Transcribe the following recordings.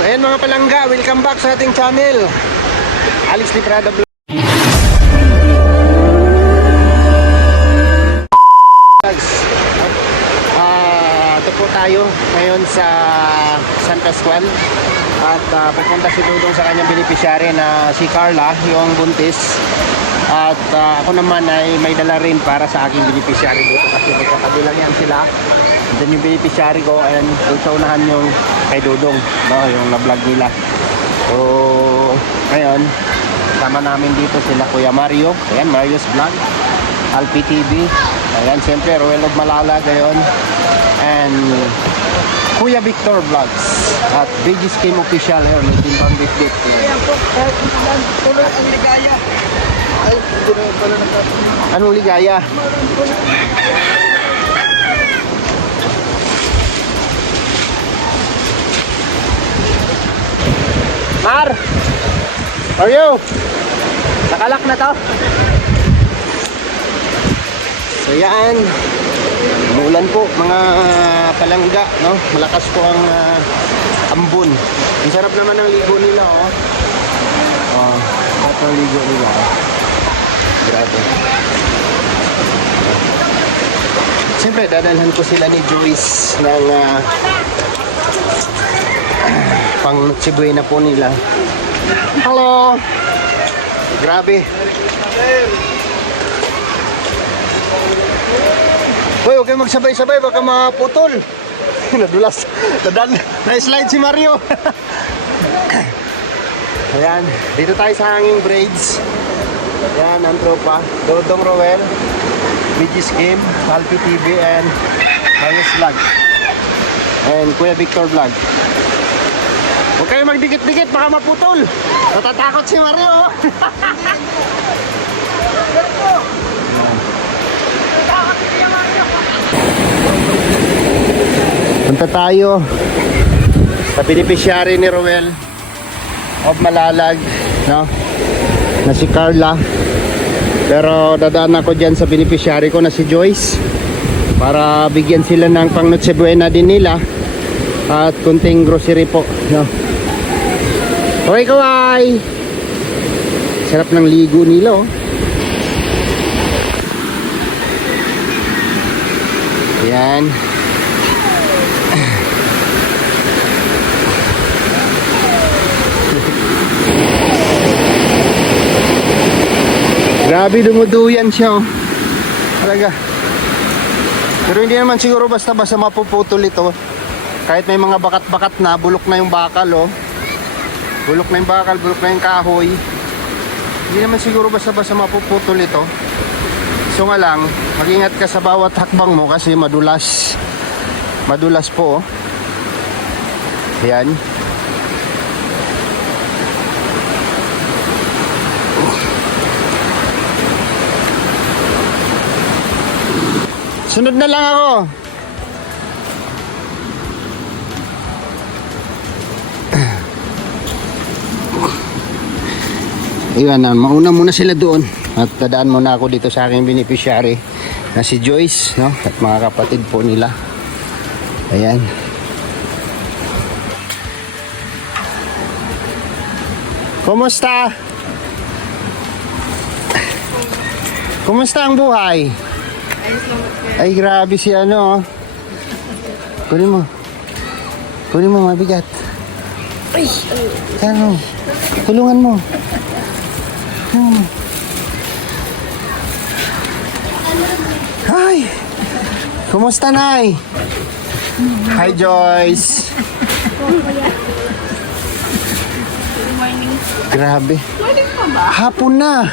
Ayan mga palangga, welcome back sa ating channel, Alex Liprada Vlogs. Ito po tayo ngayon sa San Pascual at pupunta si Dudong sa kanyang beneficiary na si Carla, yung buntis. At ako naman ay may dala rin para sa aking beneficiary dito kasi magkakabilang yan sila. Then yung beneficiary ko, ayan, doon sa unahan yung kay Dudong, no, yung na-vlog nila. So, ngayon, sama namin dito sila Kuya Mario, ayan, Mario's Vlog, Alpi TV, ayan, siyempre, Roel of Malalag, ayan, and Kuya Victor Vlogs, at BG Scheme Official, ayan, may timbang bit-bit. Ayan po, tuloy ang ligaya. Ay, hindi na pala nagkatuloy. Anong ligaya? Mar! How are you? Nakalak na to? So yan, umuulan po mga palangga, no? Malakas po ang ambon. Ang sarap naman ng ligo nila, oh. Oh, sarap ng ligo nila. Grabe. Siyempre, dadalhan ko sila ni Joyce ng pang Cebuay na po nila. Hello! Grabe. Hoy, huwag kayo magsabay-sabay, baka maputol. Nadulas. Na-slide si Mario. Ayan, dito tayo sa hanging braids. Ayan, ang tropa. Dodong Roel, BG Scheme, Alpi TV, and Mario's Vlog. And Kuya Victor Vlog. Huwag kayo magdikit-dikit, baka maputol. Natatakot si Mario. Punta tayo sa beneficiary ni Roel of Malalag, no? Na si Carla. Pero dadaan ako dyan sa beneficiary ko na si Joyce para bigyan sila ng pang Noche Buena din nila at kunting grocery po, no? Okay, kawai! Sarap ng ligo nila, oh. Yan. Grabe, dumuduyan siya, oh. Talaga. Pero hindi naman siguro basta-basta mapuputol ito. Kahit may mga bakat-bakat na, bulok na yung bakal, oh. Bulok na yung bakal, bulok na yung kahoy. Hindi naman siguro basta-basta mapuputol ito. So nga lang, mag-ingat ka sa bawat hakbang mo kasi madulas. Madulas po, oh. Ayan. Sunod na lang ako. Iwan na, mauna muna sila doon. At dadaan muna ako dito sa aking beneficiary na si Joyce, no? At mga kapatid po nila. Ayan. Kumusta? Kumusta ang buhay? Ay, grabe si ano, oh. Kunin mo. Kunin mo, mabigat. Ay, ano? Tulungan mo. Hi! Kumusta, Nay? Hi, Joyce. Good morning. Grabe. Morning pa ba? Hapon na.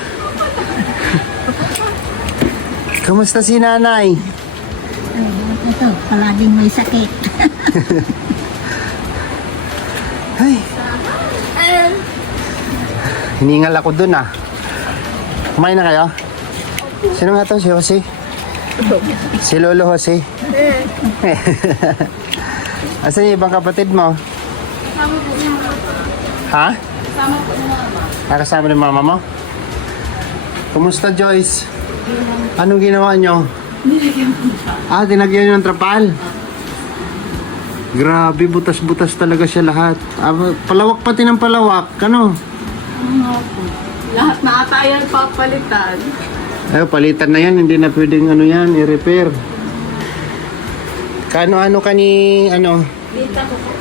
Kumusta si Nanay? Ito, palaging may sakit. Ay. Hiningal ako dun, ah. Kumain na kayo? Sino nga to? Si Jose? Si Lolo Jose? Asan yung ibang kapatid mo? Kasama po niya. Ha? Kasama po niya. Nakasama ng mama mo? Kumusta, Joyce? Anong ginawa nyo? Nilagyan po pa. Dinagyan nyo ng trapal? Grabe, butas-butas talaga siya lahat. Palawak pati ng palawak. Ano? Ano po? Lahat na ata yan papalitan. Ay, palitan na yan. Hindi na pwedeng ano yan, i-repair. Kano-ano ka ni, ano? Dito ko po.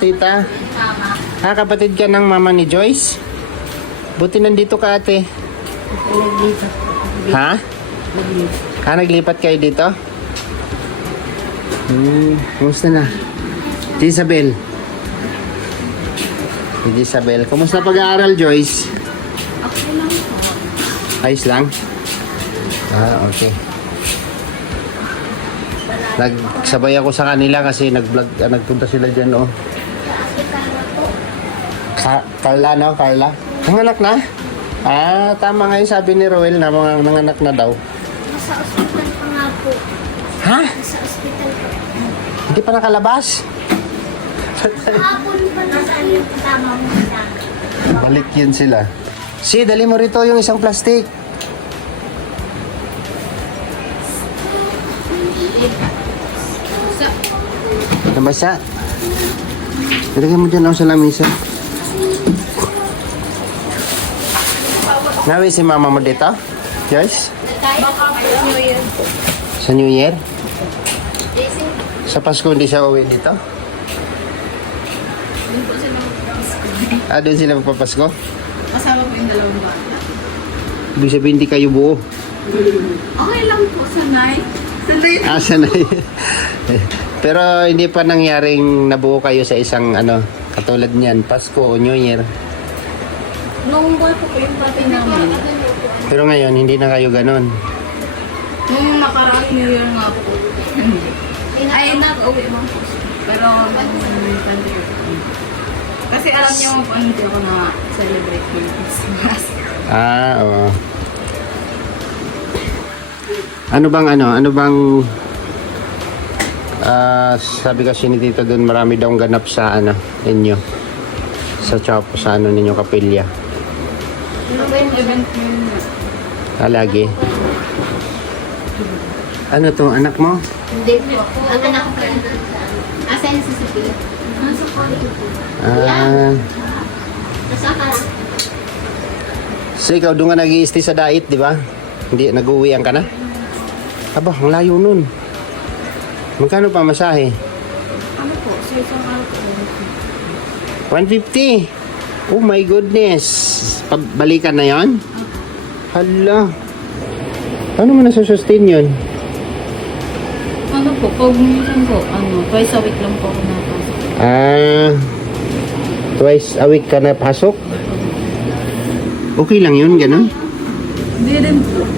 Tita. Mama. Kapatid ka ng mama ni Joyce? Buti nandito ka, ate. Ha? Naglipat kayo dito? Kumusta na? Isabel. Isabel. Kumusta pag-aaral, Joyce? Okay lang po. Ayos lang? Okay. Nagsabay ako sa kanila kasi nag-vlog, nagpunta sila dyan, oh. Carla, no? Carla? Nanganak na? Tama nga yung sabi ni Roel na mga nanganak na daw. Nasa ospital pa nga po. Ha? Nasa ospital pa. Hindi pa nakalabas? Hapon pa na saan yung kasama mo na. Balik yun sila. Dali mo rito yung isang plastic. Nabasa? Ilagay mo dyan sa lamisa. Nawi si mama mo dito? Joyce? Baka po New Year po. Sa New Year? Sa Pasko hindi siya uwi dito? Doon po sila mag-Pasko. Doon sila magpapasko? Kasama po yung dalawang bata. Ibig sabihin hindi kayo buo. Okay lang po, sanay. Sanay. Sanay. Pero hindi pa nangyaring nabuo kayo sa isang katulad niyan, Pasko o New Year. Nung boy po yung pati namin. Pero ngayon, hindi na kayo ganon. Nung nakaraang New Year nga po. Ay, nag-uwi mo po. Pero, kasi alam niyo po, hindi ako na-celebrate yung Christmas. Oo. Ano bang sabi kasi ni Tito doon marami daw ganap sa ninyo. Sa ninyo kapilya. Ano ba yung event yun? Lagi. Ano to, anak mo? Hindi po. Ang anak ko rin. Asan si Sophie? Nasa college po. Nasa ka lang. So ikaw doon nga nag-i-stay sa diet, di ba? Hindi, nag-uwian ka na? Aba, ang layo nun. Magkano pa masahe? Ano po? Sa isang araw po. 150. Oh my goodness. Balikan na yon? Hala. Paano mo nasusustain yun? Ano po? Pag minsan po, twice a week lang po ako napasok. Twice a week ka na pasok? Okay lang yun, ganun? Hindi rin po.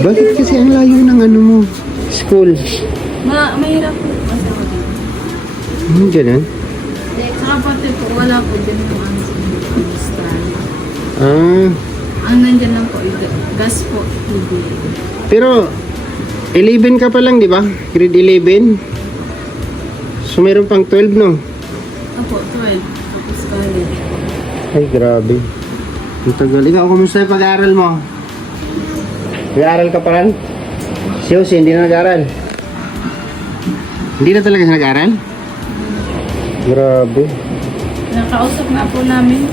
Bakit kasi ang layo ng mo? School. Mahirap po kasi ako dito. Ganun? Saka pati po, wala po din yung style. Ah, Ang nandyan lang po, gas po, libre. pero 11 ka pa lang, di ba? Grade 11. So meron pang 12, no? Opo, 12. Tapos college po. Ay, grabe. Ang tagal. Ikaw, kumusta yung pag-aaral mo? Nag-aaral ka pa rin? Si Jose, hindi na nag-aaral? Hindi na talaga siya nag-aaral? Grabe. Nakausap nga po namin.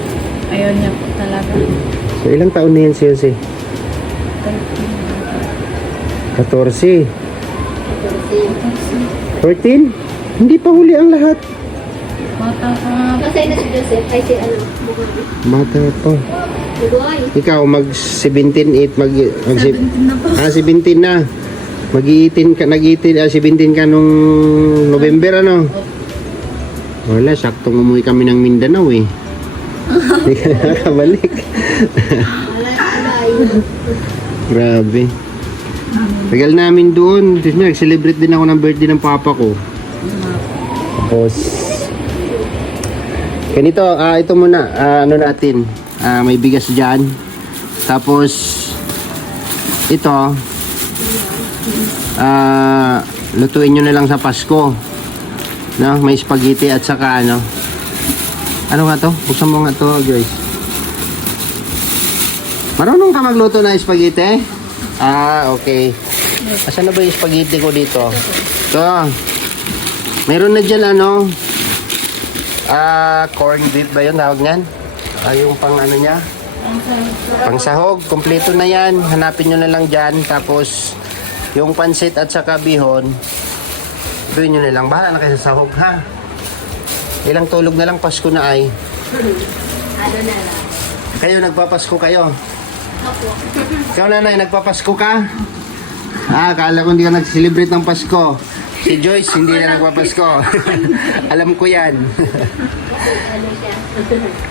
Ayaw niya po talaga. So, ilang taon na yan si Jose? 14. 14? Hindi pa huli ang lahat. Bata pa nga po. Kasi na si Joseph. Ay si Bata pa. Bugoy. Ikaw, mag-17, 17 na po. 17 na. Mag-18 ka, 17 ka nung November, ano? Wala, saktong umuwi kami ng Mindanao, eh. Hindi ka nakakabalik. Grabe. Tagal namin doon. Nag-celebrate din ako ng birthday ng papa ko. Tapos, ganito, ito muna, natin. May bigas dyan. Tapos, ito, lutuin nyo na lang sa Pasko. No? May spaghetti at saka ano nga to? Buksan mo nga to, Joyce. Marunong ka magluto ng spaghetti? Okay. Asan na ba yung spaghetti ko dito? Ito. Meron na dyan ano, corned beef ba yun tawag niyan? Yung pang ano niya? Pang sahog, kompleto na yan. Hanapin nyo na lang dyan. Tapos, yung pansit at saka bihon, gawin nyo na lang. Bahala na kayo sa sahog, ha? Ilang tulog na lang, Pasko na ay. Ano na lang. Kayo, nagpapasko kayo? Opo. Ikaw, nanay, nagpapasko ka? Akala ko hindi ka nag-celebrate ng Pasko. Si Joyce, hindi na nagpapasko. Alam ko yan. Ano siya?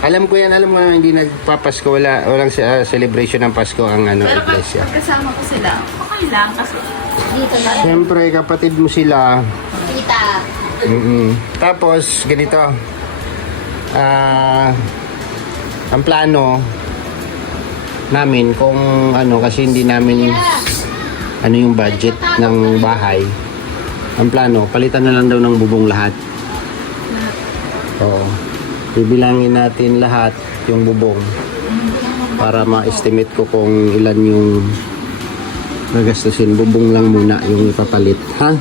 Alam ko na hindi nagpapasko. Walang celebration ng Pasko ang ano, Pero iglesia. pagkasama ko sila, okay lang kasi Dito na. Siyempre, kapatid mo sila. Tita. Tapos, ganito. Ang plano namin kung ano, kasi hindi namin ano yung budget ng bahay. Ang plano, palitan na lang daw ng bubong lahat. Oo. Bibilangin natin lahat yung bubong para ma-estimate ko kung ilan yung gagastusin. Bubong lang muna yung ipapalit, ha?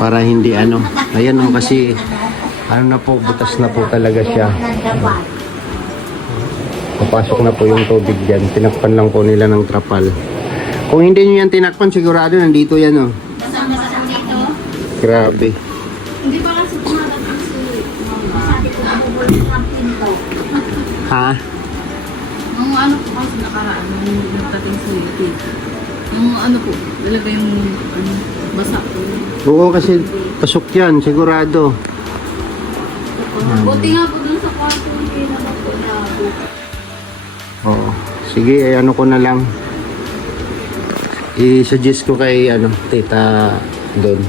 Para hindi ano. Ayan o, kasi ano na po, butas na po talaga siya. Papasok na po yung tubig dyan. Tinakpan lang po nila ng trapal. Kung hindi nyo yan tinakpan, sigurado nandito yan o. Kasama sa dito. Grabe. hindi pa kasi tumatatak si mama. Sabi ko, mabubulong ang pinto. Ha? Nung ano po kasi nakaraan, nung nagdating sa YouTube. Yung ano po, lalagay yung ano, basa po. Oo, kasi pasok yan, sigurado. Buti nga po dun sa kwarto, hindi naman po na Oo. Sige, ano ko na lang. I-suggest ko kay tita doon.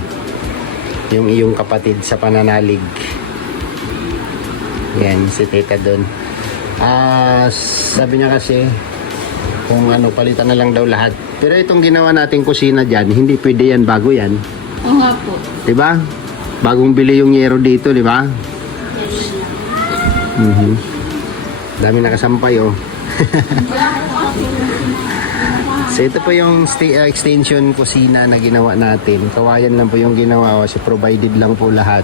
Yung iyong kapatid sa pananalig. Yan, si tita doon. Sabi niya kasi kung palitan na lang daw lahat. Pero itong ginawa nating kusina dyan, hindi pwede yan, bago yan. Oo nga po. 'Di ba? Bagong bili yung yero dito, 'di ba? Dami nakasampay oh. So ito po yung extension kusina na ginawa natin. Kawayan lang po yung ginawa kasi provided lang po lahat.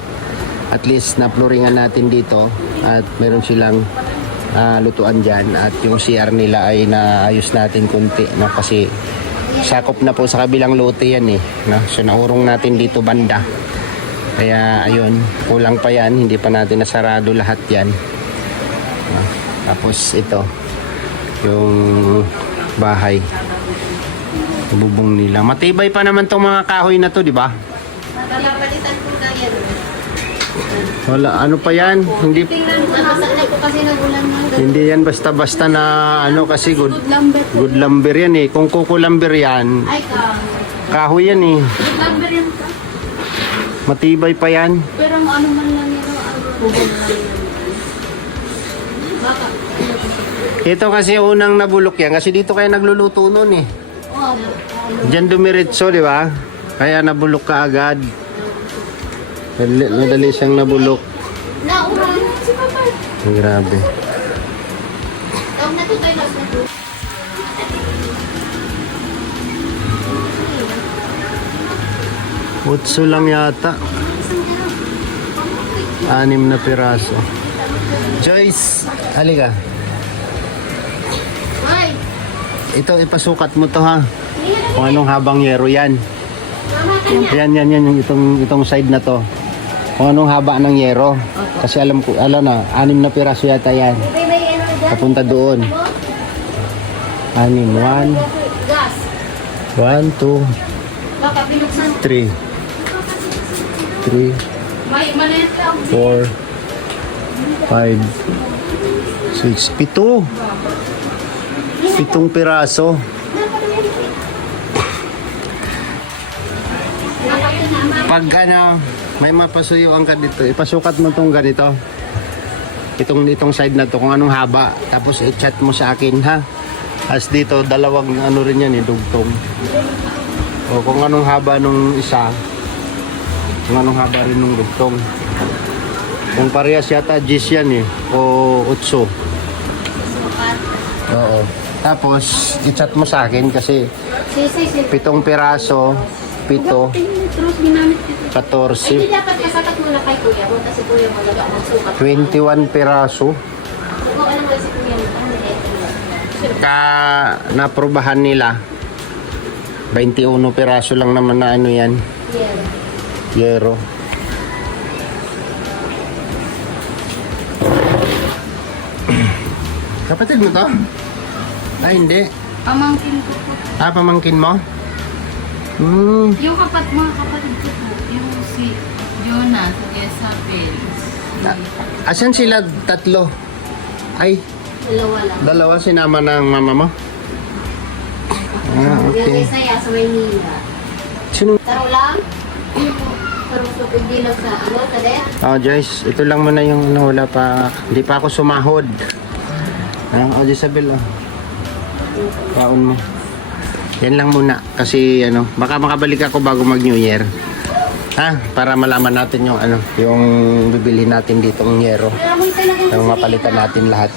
At least na floringan natin dito at meron silang lutuan dyan at yung CR nila ay naayos natin kunti, no? Kasi sakop na po sa kabilang lote yan eh, no? So naurong natin dito banda. Kaya ayun, kulang pa yan, hindi pa natin nasarado lahat yan. No? Tapos ito yung bahay, bubong nila. Matibay pa naman tong mga kahoy na to, di ba? Papalitan ko na yan. Wala, ano pa yan? Hindi Nabasa na po kasi ng ulan ng hindi yan basta-basta na kasi good Lumber po. good lumber yan eh. Kung kukulamber yan, Ay, kahoy yan eh. Lumber yan po. Matibay pa yan. Pero ang ano man lang yun, bubong lang yun. Baka. Ito kasi unang nabulok yan kasi dito kayo nagluluto nun eh. Oo. Diyan dumiretso, di ba? Kaya nabulok ka agad. Madali siyang nabulok. nauran. Si Papa. Grabe. Tawag na to tayo na to. Utso lang yata. 6 na piraso. Joyce, halika. Ay, Ito, ipasukat mo to ha. Kung anong habang yero yan. mama ka na. Yan, itong side na to. Kung anong haba ng yero. Kasi alam na, 6 na piraso yata yan. May ano dyan? Papunta doon. 6, 1, Gas. 1, 2, Baka binuksan. 3. 3, May maliit lang. 4, 5, 6, 7. 7 piraso. Pag may mapasuyuan ka dito, ipasukat mo tong ganito. Itong side na to, kung anong haba. Tapos i-chat mo sa akin, ha? As dito, dalawang rin yan, dugtong. O kung anong haba nung isa, kung anong haba rin nung dugtong. Kung parehas yata, 10 yan o 8. Oo. Tapos, i-chat mo sa akin kasi Si. 7 piraso, 7, Litros ginamit dito. 14, Hindi dapat kasakat muna kay kuya mo, kasi kuya mo magsukat. 21 piraso. Subukan naman si kuya mo. Ka naprobahan nila 21 piraso lang naman na ano yan, Yeah. yero. Kapatid mo to? Ay, hindi. Pamangkin ko po. Pamangkin mo? Yung mga kapatid ko po, yung si Jonah, si Isabel, Asan sila tatlo? Ay, Dalawa lang. dalawa sinama ng mama mo? Yung Okay. Isaya sa Maynila. Sino? Taro lang. Parang sa pagdilag sa sa det. Oh, Joyce, ito lang muna yung ano, wala pa, hindi pa ako sumahod. Isabel, kaon mo. Yan lang muna, kasi ano, baka makabalik ako bago mag New Year. Para malaman natin yung ano, yung bibili natin ditong yero. Amoy talaga. Yung mapalitan natin lahat.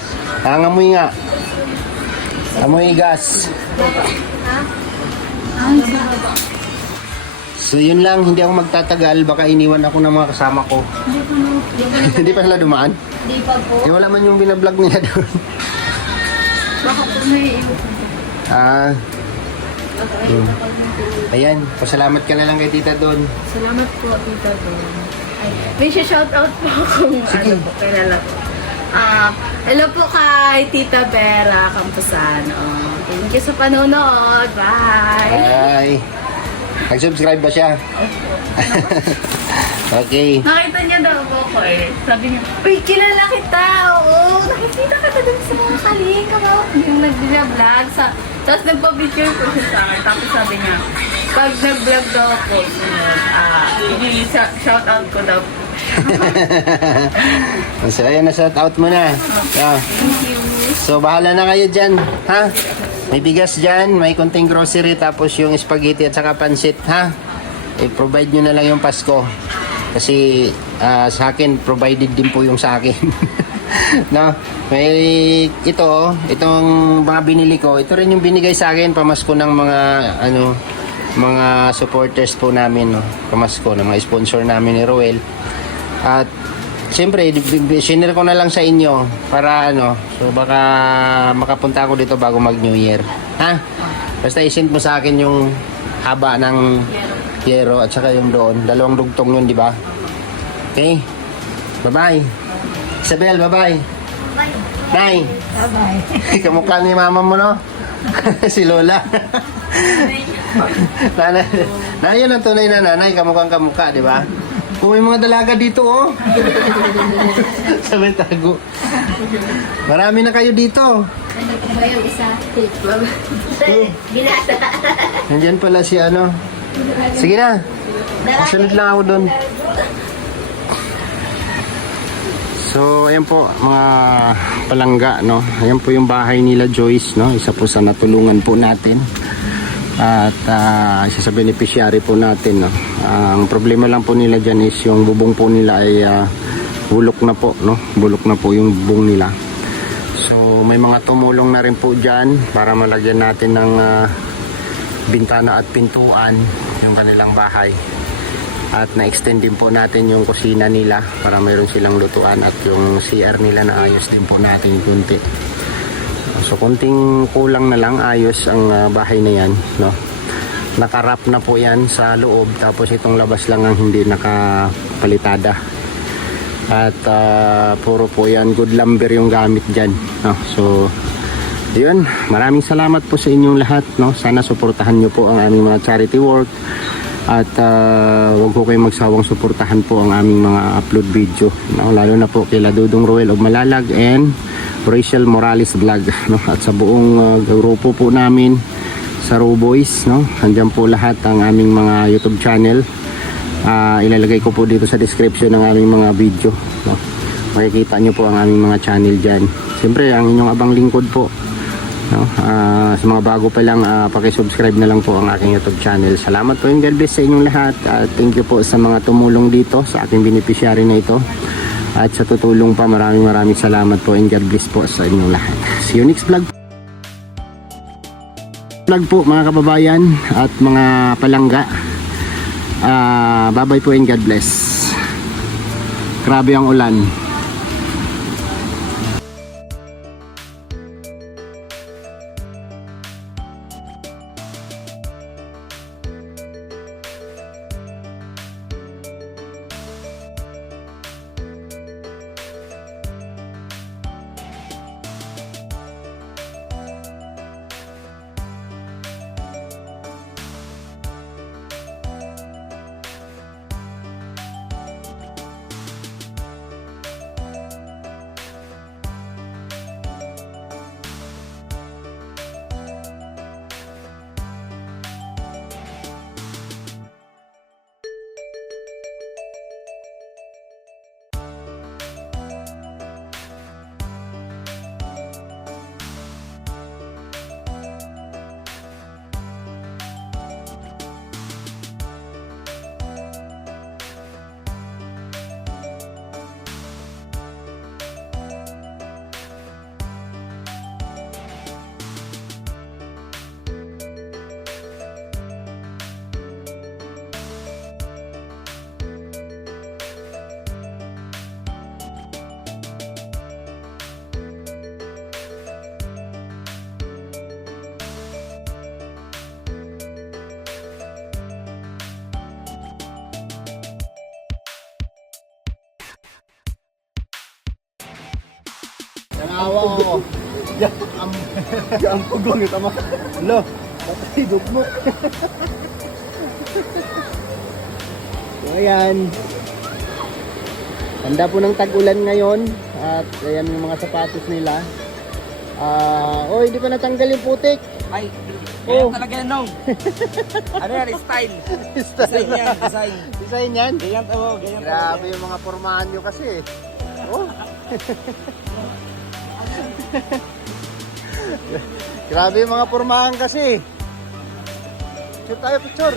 Amoy nga. Amoy gas. So yun lang, hindi ako magtatagal, baka iniwan ako ng mga kasama ko. Hindi pa sila dumaan? Di pa po. Wala man yung binablog nila doon. baka po may Ayan, pasalamat ka na lang kay tita doon. Salamat po, Tita Don. May shoutout po kung ano po, kailan po. Hello po kay Tita Vera Campusano. Thank you sa panonood. Bye! Bye! Nag-subscribe ba siya? Okay. Nakita niya daw po ko eh. Sabi niya, uy, kilala kita! Oo, nakikita ka na dun sa mga kalinga mo. Yung nag-vlog sa... Tapos nagpa-picture po siya sa akin. Tapos sabi niya, pag nag-vlog daw ako, i-shoutout ko daw po. So ayan, na-shout out mo na. Yeah. Thank you. So bahala na kayo dyan, ha? May bigas dyan, may konting grocery, tapos yung spaghetti at saka pansit, ha? I-provide nyo na lang yung Pasko. Kasi sa akin, provided din po yung sa akin. No? May itong mga binili ko, ito rin yung binigay sa akin, pamasko ng mga, mga supporters po namin, no? Pamasko ng mga sponsor namin ni Roel. At siyempre, sinare ko na lang sa inyo para so baka makapunta ako dito bago mag New Year. Ha? Basta isend mo sa akin yung haba ng yero at saka yung doon. Dalawang dugtong yun, di ba? Okay? Bye-bye. Isabel, bye-bye. Nay. Bye-bye. Kamukha ni mama mo, no? Si Lola. Nanay, yun ang tunay na nanay. Kamukhang kamukha, di ba? Kung may mga dalaga dito, oh. Sabi tago. Marami na kayo dito. Ano po ba yung isa? Binata. Nandyan pala si Sige na. Sunod lang ako doon. So, ayan po mga palangga, no. Ayan po yung bahay nila Joyce, no. Isa po sa natulungan po natin. At isa sa beneficiary po natin, no. Ang problema lang po nila dyan is yung bubong po nila ay bulok na po, no. Bulok na po yung bubong nila. So, may mga tumulong na rin po dyan para malagyan natin ng bintana at pintuan yung kanilang bahay. At na-extend din po natin yung kusina nila para mayroon silang lutuan at yung CR nila na ayos din po natin kunti. So kunting kulang na lang ayos ang bahay na yan, no. Nakarap na po yan sa loob, tapos itong labas lang ang hindi nakapalitada. At puro po yan good lumber yung gamit dyan, no. So yun, maraming salamat po sa inyong lahat, no. Sana suportahan nyo po ang aming mga charity work. At huwag ko kayong magsawang suportahan po ang aming mga upload video, no? Lalo na po kila Dudong Roel of Malalag and Rachel Morales Vlog, no? At sa buong grupo po namin sa Raw Boys, no? Andyan po lahat ang aming mga YouTube channel. Ilalagay ko po dito sa description ng aming mga video, no? Makikita nyo po ang aming mga channel dyan. Siyempre ang inyong abang lingkod po, no? Sa mga bago pa lang, pakisubscribe na lang po ang aking YouTube channel. Salamat po, and God bless sa inyong lahat. Thank you po sa mga tumulong dito sa aking beneficiary na ito. At sa tutulong pa, maraming salamat po, and God bless po sa inyong lahat. See you next vlog po mga kababayan at mga palangga. Bye-bye po and God bless. Grabe ang ulan. Tanawa ko. Ang pugong ito mo. Lo, patay mo. So ayan. Handa po ng tag-ulan ngayon. At ayan yung mga sapatos nila. Hindi pa natanggal yung putik. Ay, Oh. kaya talaga yan, Nong. Ano yan, style. Design yan, design. Design yan. Ganyan to, ganyan to. Grabe yung mga pormahan nyo kasi. Oh. Grabe yung mga pormahan kasi. Picture tayo, picture.